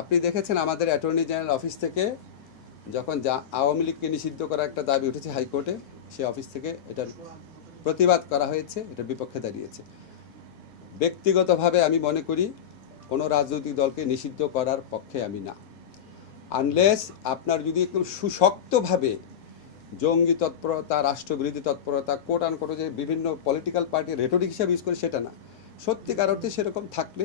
আপনি দেখেছেন আমাদের অ্যাটর্নি জেনারেল অফিস থেকে যখন যা, আওয়ামী লীগকে নিষিদ্ধ করা একটা দাবি উঠেছে হাইকোর্টে সেই অফিস থেকে এটার প্রতিবাদ করা হয়েছে, এটার বিপক্ষে দাঁড়িয়েছে। ব্যক্তিগতভাবে আমি মনে করি কোনো রাজনৈতিক দলকে নিষিদ্ধ করার পক্ষে আমি না। আনলেস আপনার যদি একদম সুশক্তভাবে জঙ্গি তৎপরতা, রাষ্ট্রবিরোধী তৎপরতা কোট আন কোটো যে বিভিন্ন পলিটিক্যাল পার্টি রেটরিক হিসাবে ইউজ করে, সেটা না। সত্যিকার অর্থে সেরকম থাকলে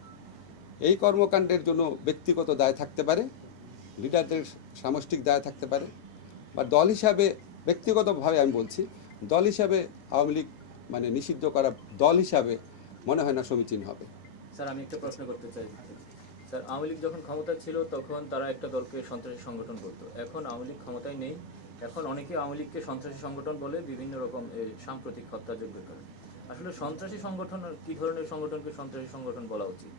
এই কর্মকাণ্ডের জন্য ব্যক্তিগত দায় থাকতে পারে, লিডারদের সামষ্টিক দায় থাকতে পারে, বা দল হিসাবে ব্যক্তিগতভাবে আমি বলছি, দল হিসাবে আওয়ামী লীগ মানে নিষিদ্ধ করা দল হিসাবে মনে হয় না সমীচীন হবে। স্যার, আমি একটা প্রশ্ন করতে চাই। স্যার, আওয়ামী লীগ যখন ক্ষমতা ছিল, তখন তারা একটা দলকে সন্ত্রাসী সংগঠন বলতো। এখন আওয়ামী লীগ ক্ষমতায় নেই। এখন অনেকে আওয়ামী লীগকে সন্ত্রাসী সংগঠন বলে বিভিন্ন রকম সাম্প্রতিক হত্যাযোগ্য করে। আসলে সন্ত্রাসী সংগঠন কি ধরনের সংগঠনকে সন্ত্রাসী সংগঠন বলা উচিত?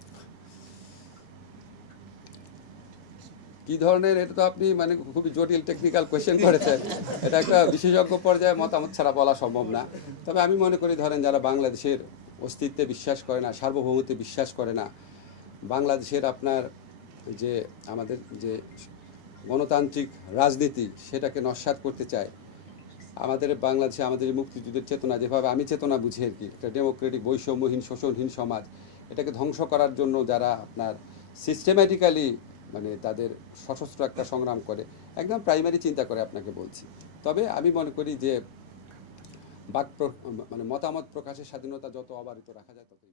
কি ধরনের, এটা তো আপনি মানে খুবই জটিল টেকনিক্যাল কোয়েশ্চেন করেছেন। এটা একটা বিশেষজ্ঞ পর্যায়ে মতামত ছাড়া বলা সম্ভব না। তবে আমি মনে করি, ধরেন যারা বাংলাদেশের অস্তিত্বে বিশ্বাস করে না, সার্বভৌমত্বে বিশ্বাস করে না, বাংলাদেশের আপনার যে আমাদের যে গণতান্ত্রিক রাজনীতি, সেটাকে নস্বাত করতে চায়, আমাদের বাংলাদেশে আমাদের মুক্তিযুদ্ধের চেতনা যেভাবে, আমি চেতনা বুঝি আর কি, একটা ডেমোক্রেটিক বৈষম্যহীন, শোষণহীন সমাজ, এটাকে ধ্বংস করার জন্য যারা আপনার সিস্টেম্যাটিক্যালি মানে তাদের সশস্ত্র একটা সংগ্রাম করে, একদম প্রাইমারি চিন্তা করে আপনাকে বলছি। তবে আমি মনে করি যে বাক মানে মতামত প্রকাশের স্বাধীনতা যত অবারিত রাখা যায় ততই